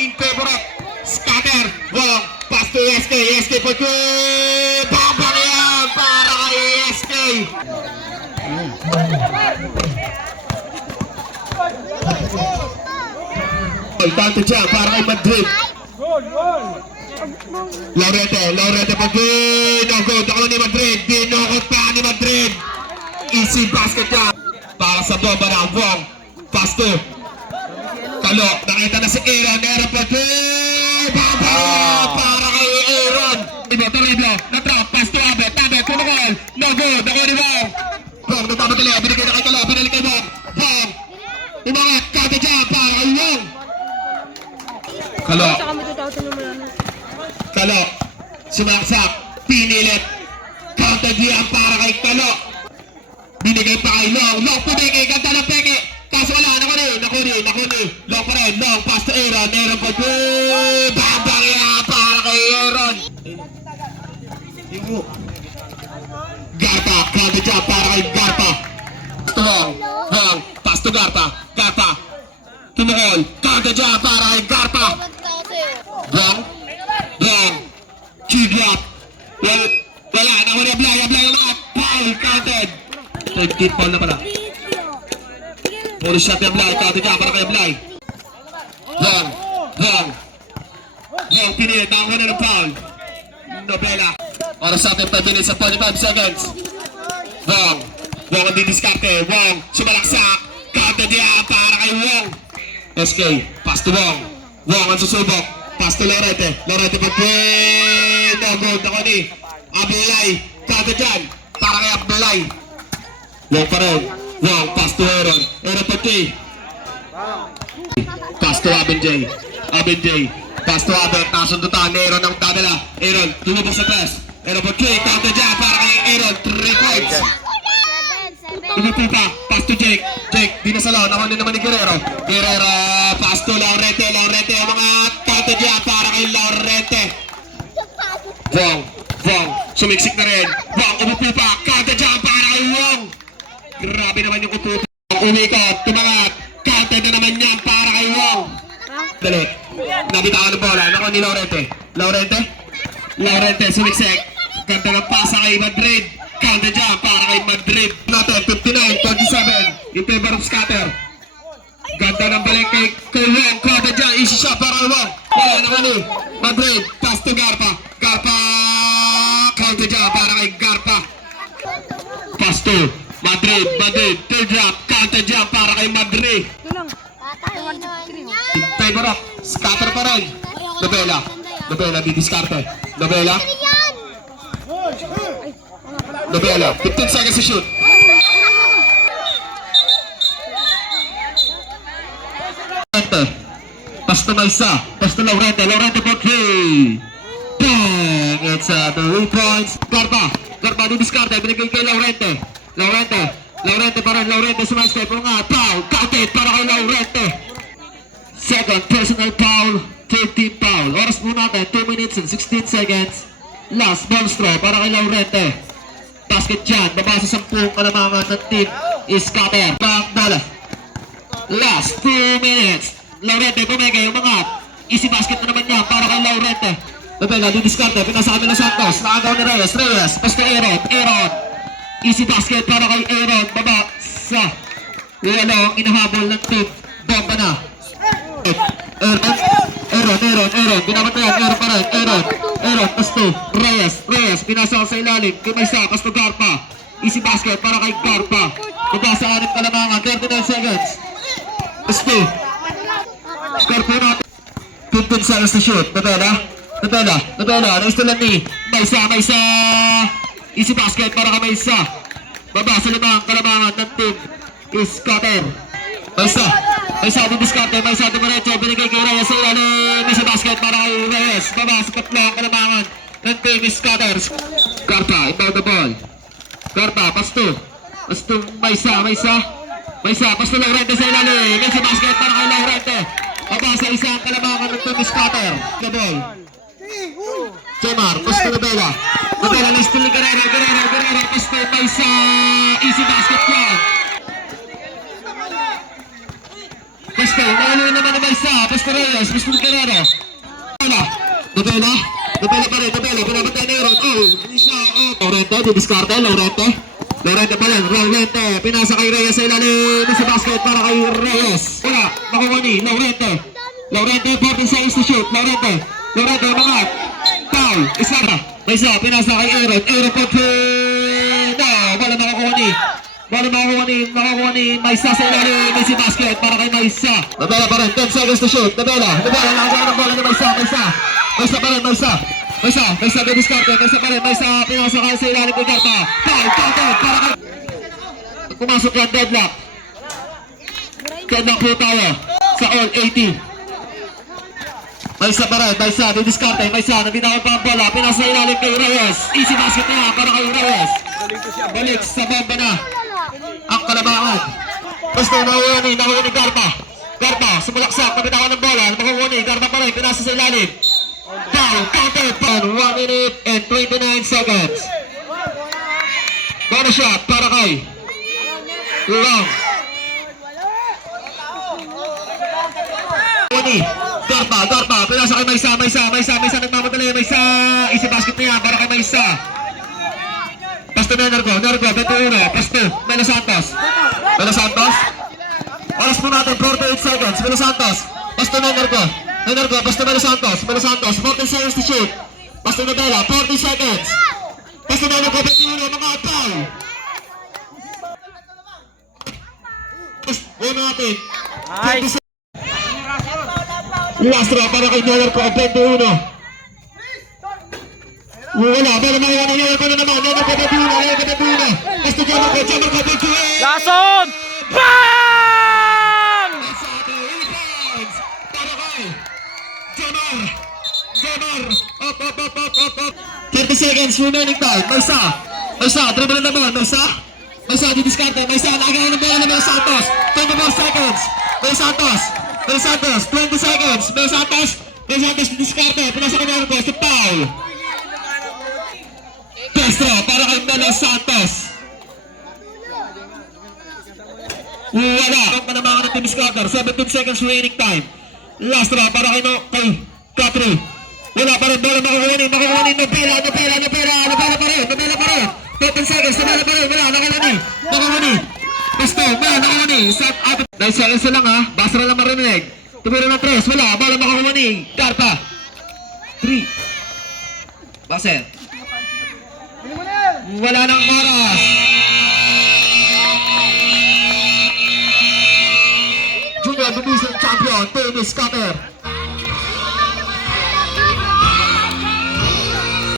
in favorite. Scatter. Wrong. Pass to SK. SK for two. Babang yan para kay SK. Tanto dyan para kay Madrid. Laurete for good. No good. Ako ni Madrid. Dinukot pa ni Madrid. Easy basket yan. Para sa bomba na Wong. Pass to Kalo. Nakita na si Aaron. Aaron for good. Babang para kay Aaron. Terrible. Natrap. Pass to Abet. Abet. Kumukol. No good. Ako ni Wong. Wong. Nagtama kala. Binigay na kay Kalo. Binalik kay Wong. Wong. Umangat. Kata dyan para kay Wong. Kalo. Kalo. Sumaksak. Pinilit. Counter diyan para kay Kalo. Binigay pa kay Long. Long pumigay. Ganda ng peke. Kaso wala. Nakuni. Long pa rin. Long pass to Aaron. Aaron pa good. Babang yan para kay Aaron. Garpa. Counter diyan para kay Garpa. Long. Long. Pass to Garpa. Garpa. Tumukol. Counter diyan para kay Garpa. Wrong. Kidnap. Wala. Nakuna Ablay na. Foul. Counted. 13 foul na pala. Puro shot yung Ablay. Counted niya para kay Ablay. Wrong. Pinilit. Nakuna ng foul. Nobela. Oras natin 5 minutes at 45 seconds. Wrong ang didiskarte. Wrong. Sumalaksak. Counted niya para kay Wong. SK. Pass to Wong. Wong ang susubok. Pass to Laurete. Laurete pa po. No good. Ako ni Ablay. Kata dyan. Para kay Ablay. Long pa rin. Wong. Pass to Aaron. Aaron pa K. Pass to Abin J. Pass to Abin. Nasundutan. Aaron ang dadala. Aaron. Tumubok sa press. Aaron pa K. Kata dyan. Para kay Aaron. 3 points. Tumubok pa. Pass to Jake. Di na sa laon. Ako naman ni Guerrero. Pass to Laurete. Ang mga kata dyan para kay Laurete. Wong. Sumiksik na rin. Wong. Umupo pa. Kata dyan para kay Wong. Grabe naman yung upo. Umikot. Tumangat. Kata na naman yan para kay Wong. Dali. Nabitaan ng bola. Ako ni Laurete. Sumiksik. Ganda ng pasa kay Madrid. Kata dyan para kay Madrid. Natin. 59-27. In favor of Scatter. Ganda ng balik kay Wong. Kata dyan. Easy shot para kay Wong. Wala naman ni Madrid. Pass to Garpa. Counter dyan para kay Garpa. Pass to Madrid. Third drop. Counter dyan para kay Madrid. Favor up. Scatter pa rin. Nobela. Didiskarte. Nobela. 15 seconds to shoot. Pass to Maisa. Pass to Laurete for 3. Bang! It's 3 points. Garpa didiskarte. Binigay kay Laurete pa rin. Laurete sumastep. Foul. Counted para kay Laurete. Second personal foul. 13 foul. Oras po natin. 2 minutes and 16 seconds. Last ball straw para kay Laurete. Basket dyan. Babasa 10 kalamangan ng team is Scatter. Back. Last 2 minutes. Laurete pumigay yung mga easy basket na naman niya para kay Laurete. Nobela didiskarte. Pinasa kami ng Santos. Nakagaw ni Reyes. Basta Aaron. Easy basket para kay Aaron. Baba sa ang inahabol ng team. Bomba na. Aaron. Binabatayan. Aaron pa rin. Aaron. Pasto. Reyes. Pinasa sa ilalim. Kimaysa. Pasto Garpa. Easy basket para kay Garpa. Baba sa 6 kalamangan. 39 seconds. Pasto. Score po natin. 15 seconds to shoot. Nobela. Gusto lang ni Maysa. Easy basket para kay Maysa. Baba sa 5 kalamangan ng team is Scatter. Maysa didiskarte. Maysa dumiretso. Binigay kay Reyes sa ilalim. Easy basket para kay Reyes. Baba sa 3 kalamangan ng team is Scatter. Garpa. Inbound the ball. Garpa. Pasto. Maysa. Pasto Laurete sa ilalim. Easy basket para kay Laurete. Baba sa 1 kalamangan ng team is Scatter. The ball. Jemar, Pasto Nobela na steal ni Guerrero, Pasto Maysa. Easy basket yan. Pasto, nakuloy naman may isa, Pastor Reyes, Pastor Guerrero. Dubela pa rin, pinabatay na yun. Isa, Laurente, didiskarte, Laurente pa rin, Laurente, pinasa kay Reyes sa ilalim sa basket para kay Reyes. Wala, nakuha ni Laurente, 14 seconds to shoot, Laurente, mga foul, isa na, may isa, pinasa kay Aaron po, wala makakuha ni Maysa sa ilalim ng si basket para kay Maysa. Nabela pa rin, 10 seconds to shoot. Nabela, nakasama ng bola ni Maysa pa rin, Maysa, didiskarte, Maysa, pinasa kay sa ilalim ng Garpa. Foul, para kay... Pumasok yan, deadlock po tayo sa all 80. Maysa pa rin, didiskarte, nabinawal pa ang bola, pinasa sa ilalim kay Reyes. Easy basket na para kay Reyes. Balik sa bomba na ang kalabangan. Basta nakuha ni Garpa, sumalaksak, nabitawan ng bola, nakuha ni Garpa pa rin, pinasa sa ilalim. Foul, counter, 1 minute and 29 seconds. Bonus shot para kay Long. Garpa, pinasa kay Maysa, nagmamadali, easy basket niya para kay Maysa. Pasto na Nargo, 21, Pasto, Melo Santos. Oras po natin, 48 seconds, Melo Santos. Pasto na Nargo, Pasto Melo Santos, 14 seconds to shoot. Pasto na Bella, 40 seconds. Pasto na Nargo, 21, mga foul. Pasto natin, 20 seconds. Last draw para kay Nargo, 21. Wala, pero nakuha ni Nargo na naman. Nargo, 21. Pasto Jamar ko, 21. Lason! BANG! Para kay Jamar. Up. 30 seconds remaining time. Maysa, dribble na naman. Maysa, didiskarte. Nakagawa ng bola ni Mel Santos. 24 seconds. Mel Santos, 20 seconds. Mel Santos, didiskarte. Pinasa ka na sa foul. Destro para kay Mel Santos. Wala. Ang panamangan ng Team Scatter. 17 seconds remaining time. Last draw para kay Katri. Wala pa rin. Bola makukuha ni. Nabela pa rin. 15 seconds. Nabela pa rin. Wala. Nakuha ni. Gusto. Wala. Nakuha ni. 9 seconds na lang ha. Basta na lang marinig. Tumira ng 3. Wala. Bola makukuha ni. Garpa. 3. Baser. Wala nang oras. Junior Division Champion, Team Scatter.